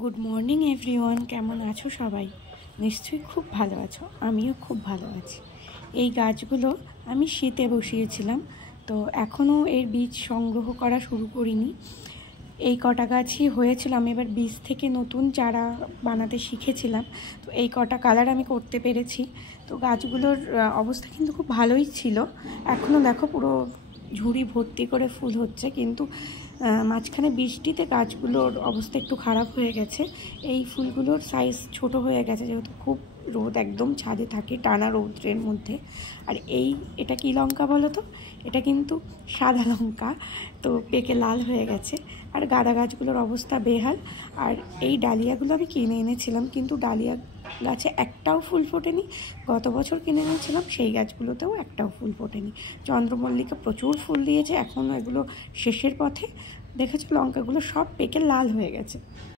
Good morning everyone, কেমন আছো সবাই? নিশ্চয়ই খুব ভালো আছো, আমিও খুব ভালো আছি। এই গাছগুলো আমি শীতে বসিয়েছিলাম, তো এখনও এর বীজ সংগ্রহ করা শুরু করিনি। এই কটা গাছই হয়েছিল, আমি এবার বীজ থেকে নতুন চারা বানাতে শিখেছিলাম, তো এই কটা কালার আমি করতে পেরেছি। তো গাছগুলোর অবস্থা কিন্তু খুব ভালোই ছিল। এখনও দেখো পুরো ঝুড়ি ভর্তি করে ফুল হচ্ছে, কিন্তু মাঝখানে বৃষ্টিতে গাছগুলোর অবস্থা একটু খারাপ হয়ে গেছে। এই ফুলগুলোর সাইজ ছোট হয়ে গেছে, যেহেতু খুব রোদ একদম ছাদে থাকে, টানা রৌদ্রের মধ্যে। আর এটা কি লঙ্কা বলো তো? এটা কিন্তু সাদা লঙ্কা, তো পেকে লাল হয়ে গেছে। আর গাঁদা গাছগুলোর অবস্থা বেহাল। আর এই ডালিয়াগুলো আমি কিনে এনেছিলাম, কিন্তু ডালিয়া গাছে একটাও ফুল ফোটেনি। গত বছর কিনে এনেছিলাম, সেই গাছগুলোতেও একটাও ফুল ফোটেনি। চন্দ্রমল্লিকা প্রচুর ফুল দিয়েছে, এখনও এগুলো শেষের পথে। দেখেছো লঙ্কাগুলো সব পেকে লাল হয়ে গেছে।